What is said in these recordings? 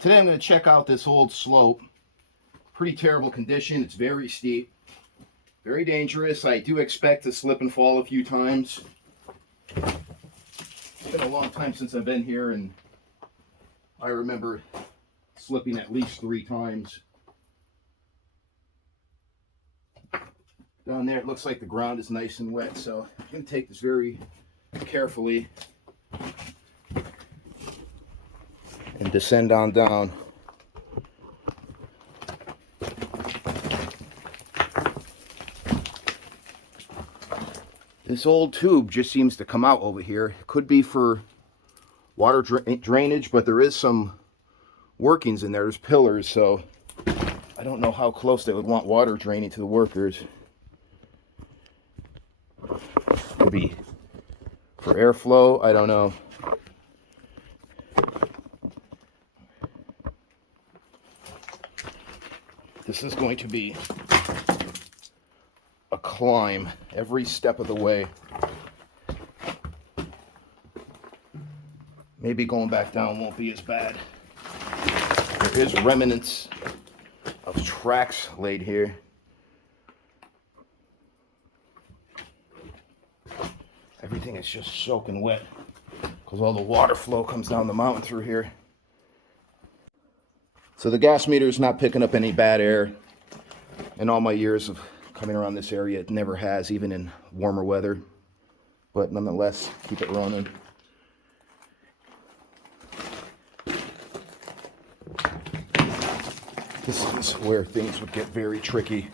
Today I'm going to check out this old slope. Pretty terrible condition. It's very steep, very dangerous. I do expect to slip and fall a few times. It's been a long time since I've been here, and I remember slipping at least 3 times. Down there it looks like the ground is nice and wet, so I'm going to take this very carefully and descend on down. This old tube just seems to come out over here. It could be for water drainage, but there is some workings in there. There's pillars, so I don't know how close they would want water draining to the workers. Could be for airflow, I don't know. This is going to be a climb every step of the way. Maybe going back down won't be as bad. There is remnants of tracks laid here. Everything is just soaking wet because all the water flow comes down the mountain through here. So the gas meter is not picking up any bad air. In all my years of coming around this area, it never has, even in warmer weather. But nonetheless, keep it running. This is where things would get very tricky.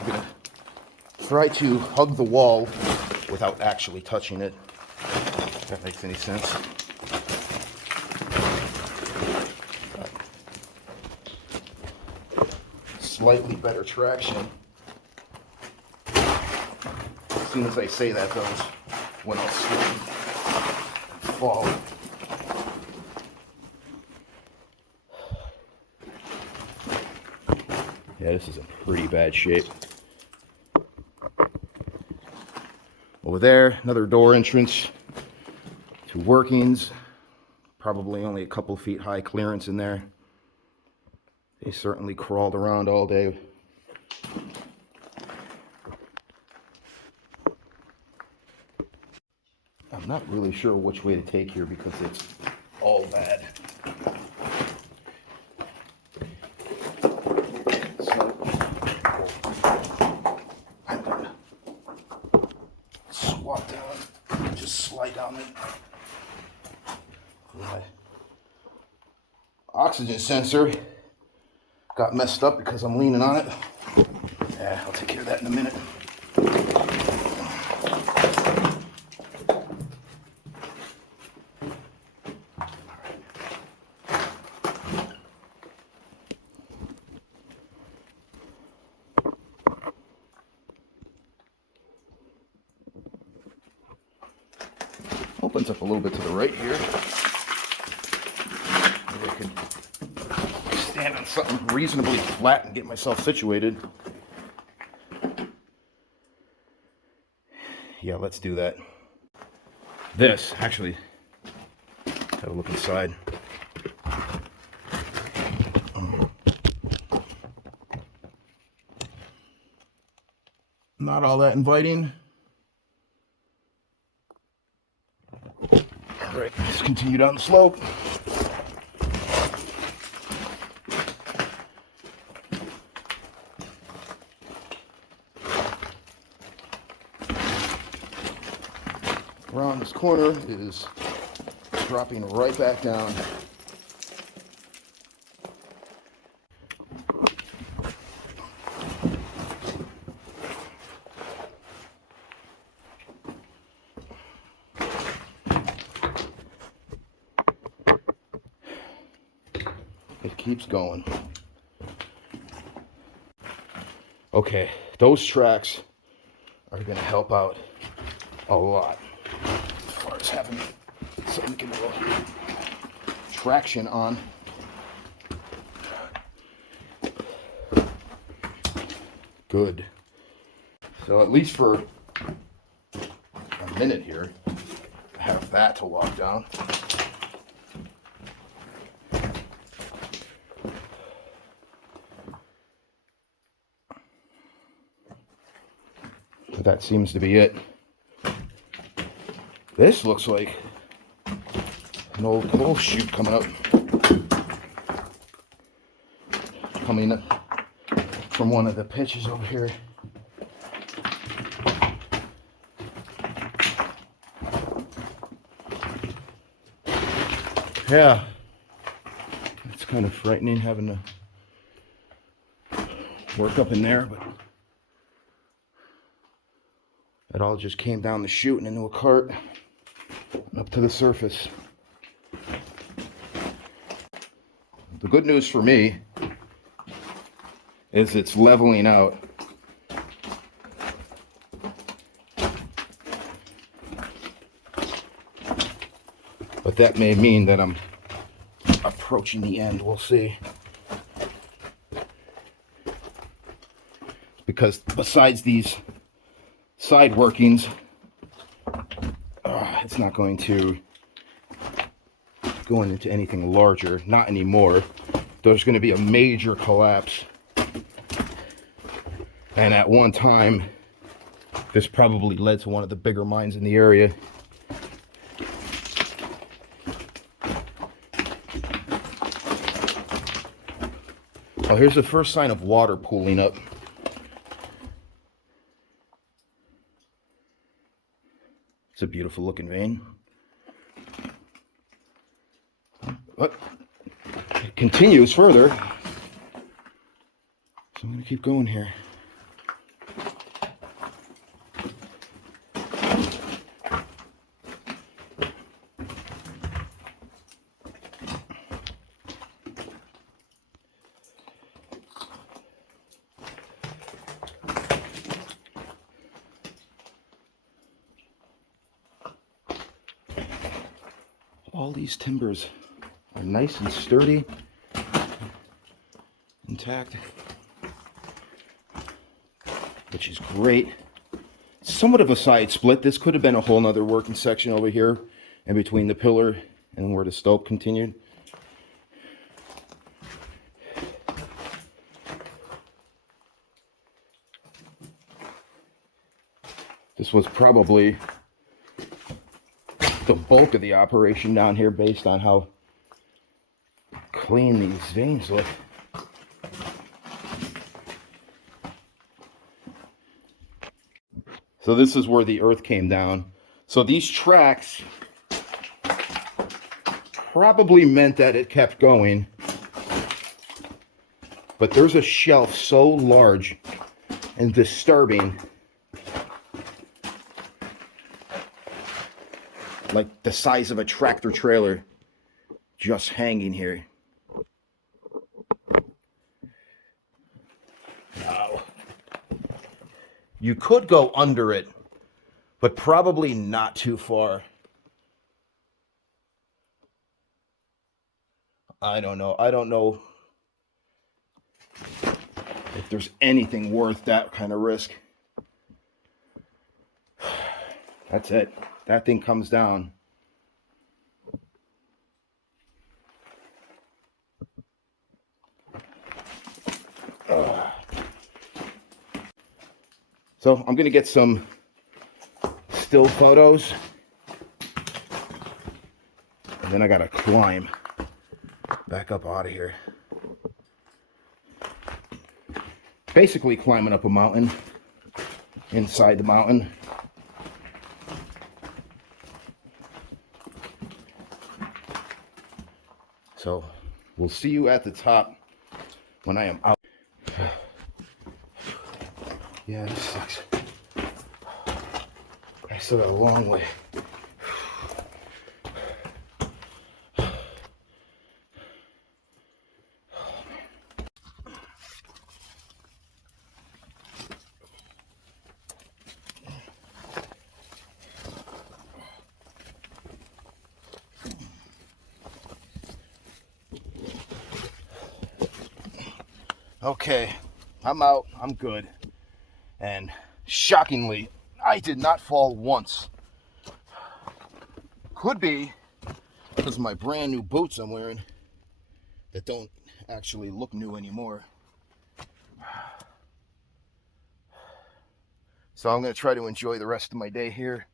I'm going to try to hug the wall without actually touching it, if that makes any sense. Slightly better traction. As soon as I say that, though, is when I'll slip and fall. Yeah, this is in pretty bad shape. Over there, another door entrance to workings. Probably only a couple feet high clearance in there. They certainly crawled around all day. I'm not really sure which way to take here because it's all bad. So I'm gonna squat down, just slide down it. My oxygen sensor got messed up because I'm leaning on it. Yeah, I'll take care of that in a minute. Opens up a little bit to the right here. Maybe I could stand on something reasonably flat and get myself situated. Yeah, let's do that. This, actually, have a look inside. Not all that inviting. All right, let's continue down the slope. Around this corner is dropping right back down. It keeps going. Okay, those tracks are going to help out a lot as far as having something to get a little traction on. Good. So at least for a minute here, I have that to walk down. that seems to be it. This looks like an old coal chute coming up. Coming up from one of the pitches over here. Yeah, it's kind of frightening having to work up in there, but it all just came down the chute and into a cart and up to the surface. The good news for me is it's leveling out. But that may mean that I'm approaching the end. We'll see. Because besides these side workings, it's not going to go into anything larger. Not anymore. There's going to be a major collapse. And at one time, this probably led to one of the bigger mines in the area. Oh, here's the first sign of water pooling up. It's a beautiful looking vein. But it continues further. So I'm going to keep going here. All these timbers are nice and sturdy, intact, which is great. Somewhat of a side split. This could have been a whole nother working section over here in between the pillar and where the stope continued. This was probably the bulk of the operation down here based on how clean these veins look. So this is where the earth came down. So these tracks probably meant that it kept going, but there's a shelf so large and disturbing, like the size of a tractor trailer, just hanging here. Wow. You could go under it, but probably not too far. I don't know. I don't know if there's anything worth that kind of risk. That's it. That thing comes down. So I'm going to get some still photos. And then I got to climb back up out of here. Basically climbing up a mountain, inside the mountain. So we'll see you at the top when I am out. Yeah, this sucks. I still got a long way. Okay, I'm out. I'm good. And shockingly, I did not fall once. Could be because of my brand new boots I'm wearing that don't actually look new anymore. So I'm going to try to enjoy the rest of my day here,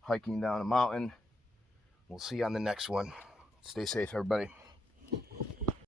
hiking down a mountain. We'll see you on the next one. Stay safe, everybody.